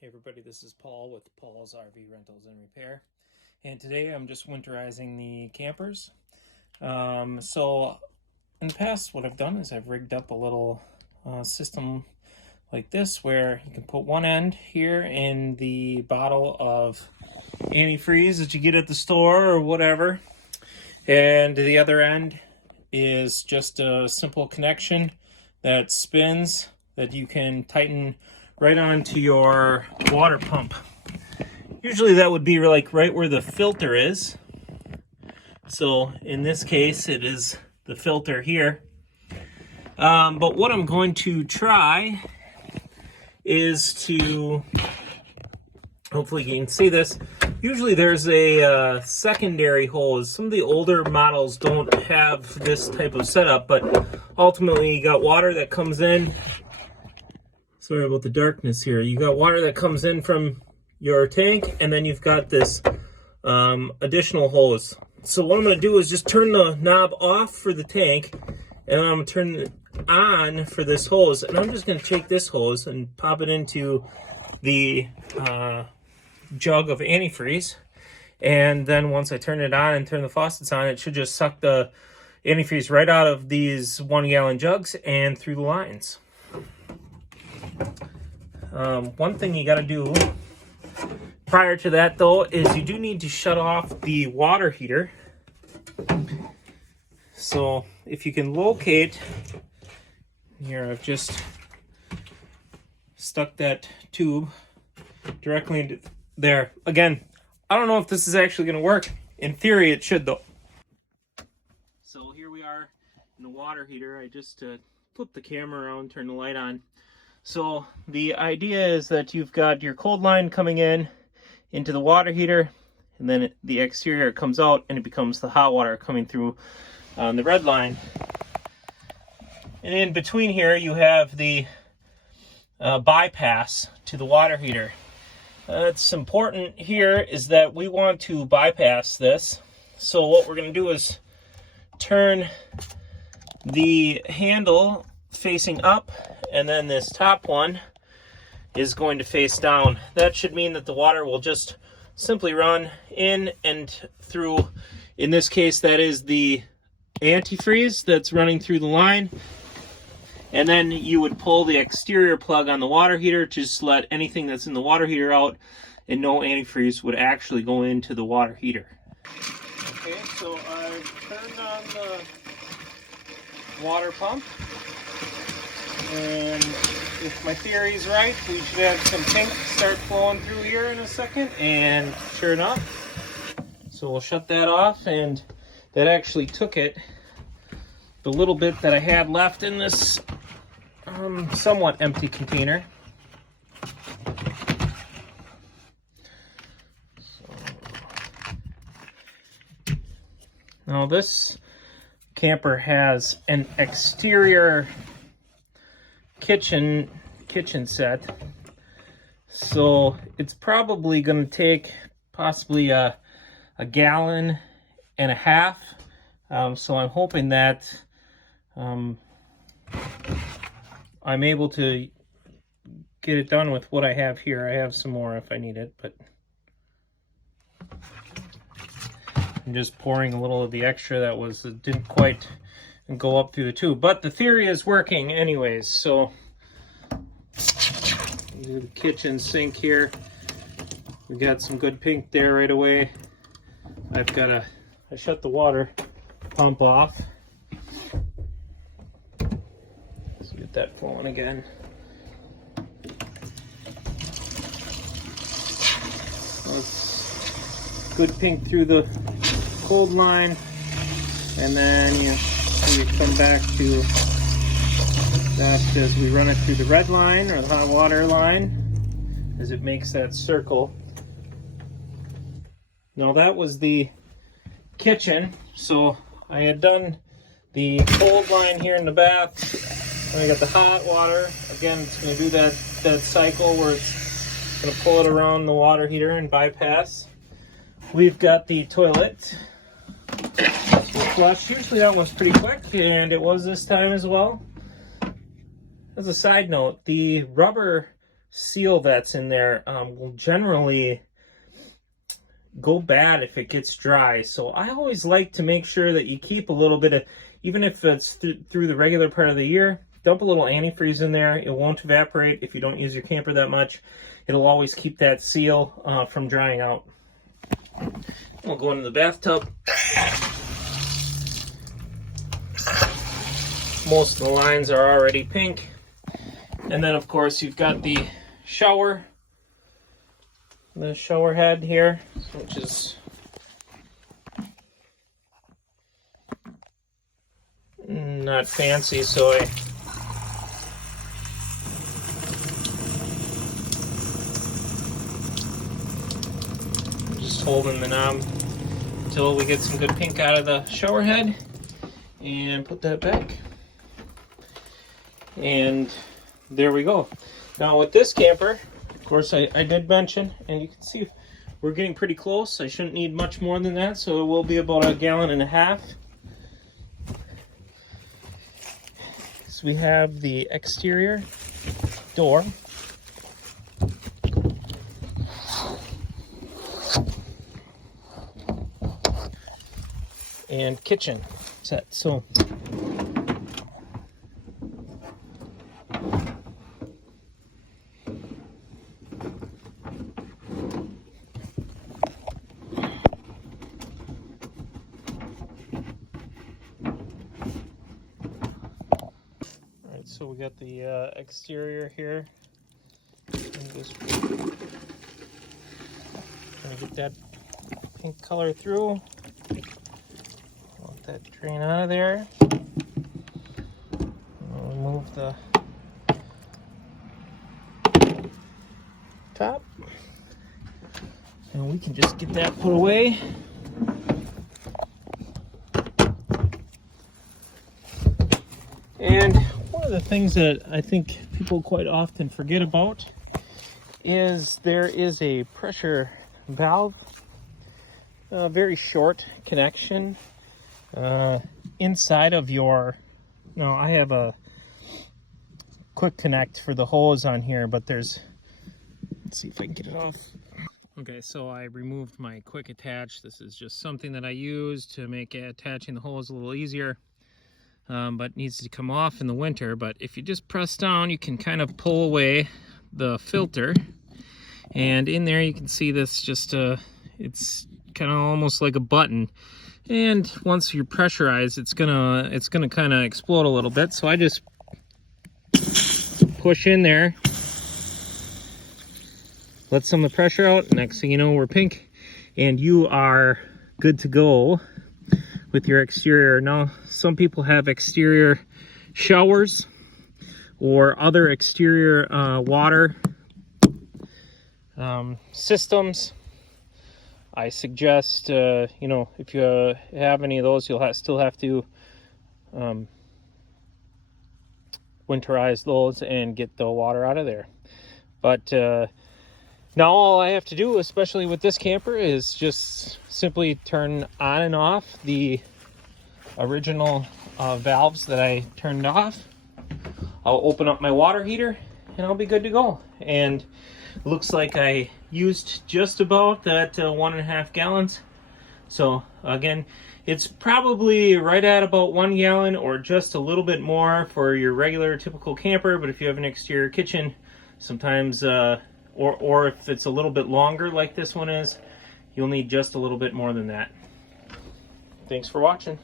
Hey everybody, this is Paul with Paul's RV Rentals and Repair, and today I'm just winterizing the campers. So in the past what I've done is I've rigged up a little system like this where you can put one end here in the bottle of antifreeze that you get at the store or whatever, and the other end is just a simple connection that spins that you can tighten right onto your water pump. Usually that would be like right where the filter is. So in this case, it is the filter here. But what I'm going to try is to, hopefully you can see this. Usually there's a secondary hose. Some of the older models don't have this type of setup, but ultimately you got water that comes in. Sorry about the darkness here. You got water that comes in from your tank, and then you've got this additional hose. So what I'm going to do is just turn the knob off for the tank, and I'm going to turn it on for this hose. And I'm just going to take this hose and pop it into the jug of antifreeze. And then once I turn it on and turn the faucets on, it should just suck the antifreeze right out of these 1-gallon jugs and through the lines. One thing you got to do prior to that though is you do need to shut off the water heater. So if you can locate here, I've just stuck that tube directly into there. Again, I don't know if this is actually going to work. In theory it should though. So here we are in the water heater. I just flip the camera around, turn the light on. So the idea is that you've got your cold line coming in into the water heater, and then the exterior comes out and it becomes the hot water coming through on the red line. And in between here you have the bypass to the water heater. It's important here is that we want to bypass this. So what we're going to do is turn the handle facing up, and then this top one is going to face down. That should mean that the water will just simply run in and through. In this case, that is the antifreeze that's running through the line. And then you would pull the exterior plug on the water heater to just let anything that's in the water heater out, and no antifreeze would actually go into the water heater. Okay, so I've turned on the water pump. And if my theory is right, we should have some pink start flowing through here in a second, and sure enough. So we'll shut that off, and that actually took it, the little bit that I had left in this somewhat empty container. So, now this camper has an exterior kitchen set, so it's probably going to take possibly a gallon and a half. So I'm hoping that I'm able to get it done with what I have here. I have some more if I need it, but I'm just pouring a little of the extra that didn't quite go up through the tube. But the theory is working anyways. So do the kitchen sink here. We got some good pink there right away. I shut the water pump off. Let's get that flowing again. That's good pink through the cold line, and then you come back to that as we run it through the red line or the hot water line as it makes that circle. Now that was the kitchen, so I had done the cold line here in the bath. I got the hot water. Again, it's going to do that cycle where it's going to pull it around the water heater and bypass. We've got the toilet flush. Usually that one's pretty quick, and it was this time as well. As a side note, the rubber seal that's in there will generally go bad if it gets dry. So I always like to make sure that you keep a little bit of, even if it's through the regular part of the year, dump a little antifreeze in there. It won't evaporate if you don't use your camper that much. It'll always keep that seal from drying out. We'll go into the bathtub. Most of the lines are already pink. And then of course you've got the shower head here, which is not fancy, so I'm just holding the knob until we get some good pink out of the shower head, and put that back. And there we go. Now with this camper, of course, I did mention, and you can see we're getting pretty close. I shouldn't need much more than that, so it will be about 1.5 gallons. So we have the exterior door. And kitchen set. So so we got the exterior here. Just trying to get that pink color through. Let that drain out of there. We'll remove the top. And we can just get that put away. And one of the things that I think people quite often forget about is there is a pressure valve, a very short connection inside of your, now I have a quick connect for the hose on here, but there's, let's see if I can get it off. Okay, so I removed my quick attach. This is just something that I use to make attaching the hose a little easier. But needs to come off in the winter. But if you just press down, you can kind of pull away the filter, and in there you can see this just it's kind of almost like a button, and once you're pressurized, it's gonna kind of explode a little bit. So I just push in there, let some of the pressure out. Next thing you know, we're pink, and you are good to go with your exterior. Now, some people have exterior showers or other exterior water systems. I suggest, you know, if you have any of those, you'll still have to winterize those and get the water out of there. But now all I have to do, especially with this camper, is just simply turn on and off the original valves that I turned off. I'll open up my water heater and I'll be good to go. And it looks like I used just about that 1.5 gallons. So again, it's probably right at about 1 gallon or just a little bit more for your regular typical camper. But if you have an exterior kitchen, sometimes or if it's a little bit longer like this one is, you'll need just a little bit more than that. Thanks for watching.